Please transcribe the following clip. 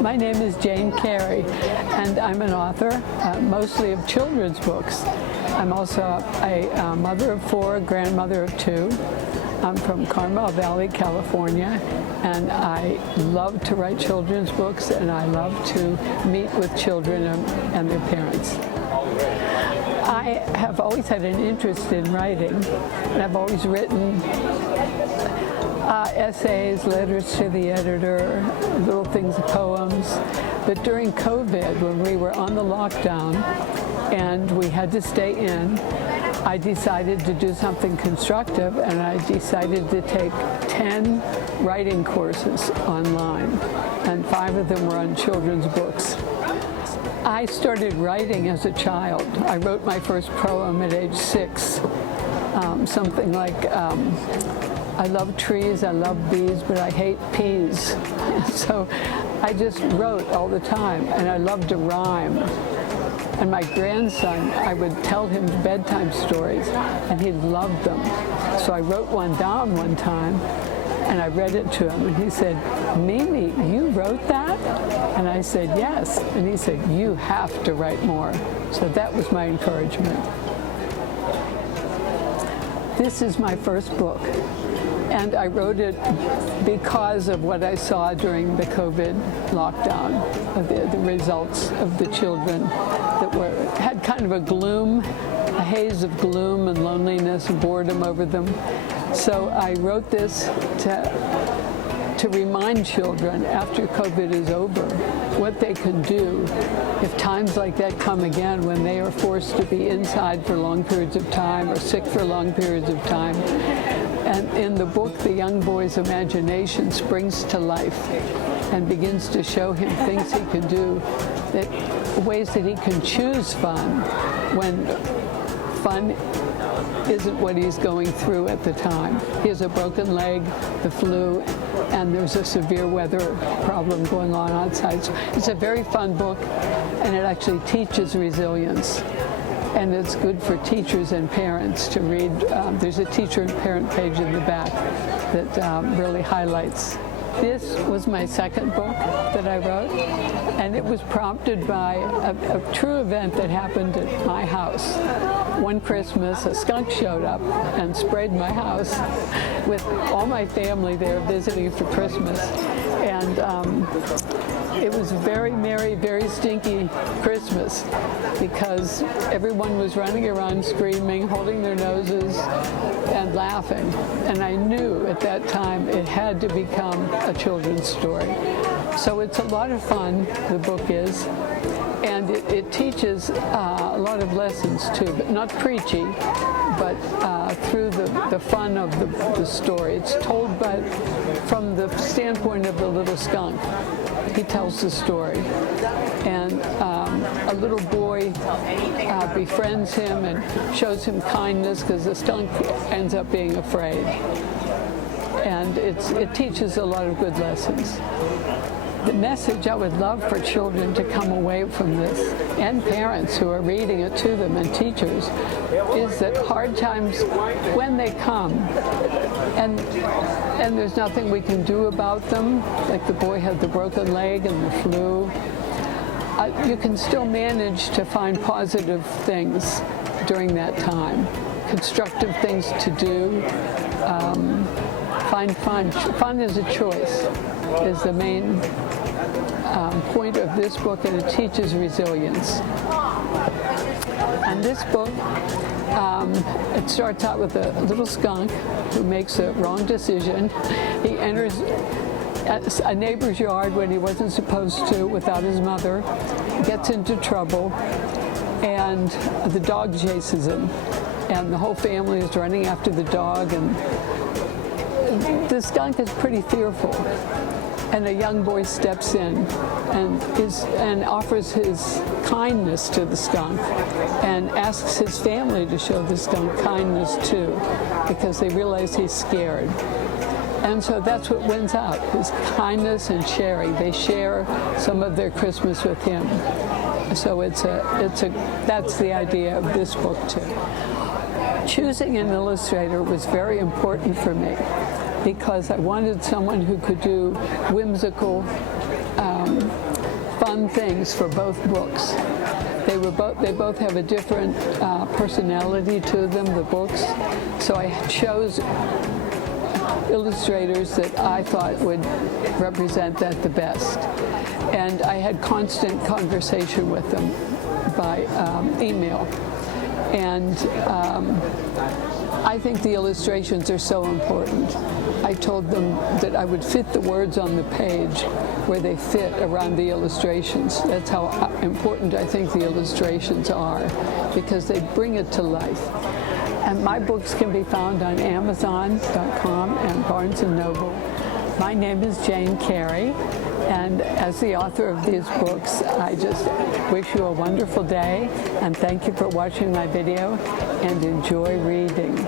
My name is Jane Carey, and I'm an author, mostly of children's books. I'm also a mother of 4, grandmother of 2. I'm from Carmel Valley, California, and I love to write children's books, and I love to meet with children and their parents. I have always had an interest in writing, and I've always written essays, letters to the editor, little things, poems. But during COVID, when we were on the lockdown and we had to stay in, I decided to do something constructive, and I decided to take 10 writing courses online, and 5 of them were on children's books. I started writing as a child. I wrote my first poem at age 6, something like, I love trees, I love bees, but I hate peas. So I just wrote all the time, and I loved to rhyme. And my grandson, I would tell him bedtime stories, and he loved them. So I wrote one down one time, and I read it to him, and he said, "Mimi, you wrote that?" And I said, "Yes." And he said, "You have to write more." So that was my encouragement. This is my first book, and I wrote it because of what I saw during the COVID lockdown, the results of the children that had kind of a haze of gloom and loneliness and boredom over them. So I wrote this to remind children after COVID is over what they can do if times like that come again, when they are forced to be inside for long periods of time or sick for long periods of time. And in the book, the young boy's imagination springs to life and begins to show him things he can do, ways that he can choose fun when fun isn't what he's going through at the time. He has a broken leg, the flu, and there's a severe weather problem going on outside. So it's a very fun book, and it actually teaches resilience. And it's good for teachers and parents to read. There's a teacher and parent page in the back that really highlights. This was my second book that I wrote, and it was prompted by a true event that happened at my house. One Christmas, a skunk showed up and sprayed my house with all my family there visiting for Christmas. And it was a very merry, very stinky Christmas because everyone was running around screaming, holding their noses, and laughing. And I knew at that time it had to become a children's story. So it's a lot of fun, the book is. And it teaches a lot of lessons too, but not preachy, but through the fun of the story. It's told from the standpoint of the little skunk. He tells the story. And a little boy befriends him and shows him kindness because the skunk ends up being afraid. And it teaches a lot of good lessons. The message I would love for children to come away from this, and parents who are reading it to them and teachers, is that hard times, when they come, and there's nothing we can do about them, like the boy had the broken leg and the flu, you can still manage to find positive things during that time, constructive things to do, find fun. Fun is a choice, is the main point of this book, and it teaches resilience. And this book, it starts out with a little skunk who makes a wrong decision. He enters a neighbor's yard when he wasn't supposed to without his mother, gets into trouble, and the dog chases him. And the whole family is running after the dog, and the skunk is pretty fearful. And a young boy steps in and offers his kindness to the skunk and asks his family to show the skunk kindness too, because they realize he's scared. And so that's what wins out, his kindness and sharing. They share some of their Christmas with him. So that's the idea of this book too. Choosing an illustrator was very important for me, because I wanted someone who could do whimsical fun things for both books. They both have a different personality to them, the books. So I chose illustrators that I thought would represent that the best. And I had constant conversation with them by email. And I think the illustrations are so important. I told them that I would fit the words on the page where they fit around the illustrations. That's how important I think the illustrations are, because they bring it to life. And my books can be found on Amazon.com and Barnes & Noble. My name is Jane Carey, and as the author of these books, I just wish you a wonderful day, and thank you for watching my video, and enjoy reading.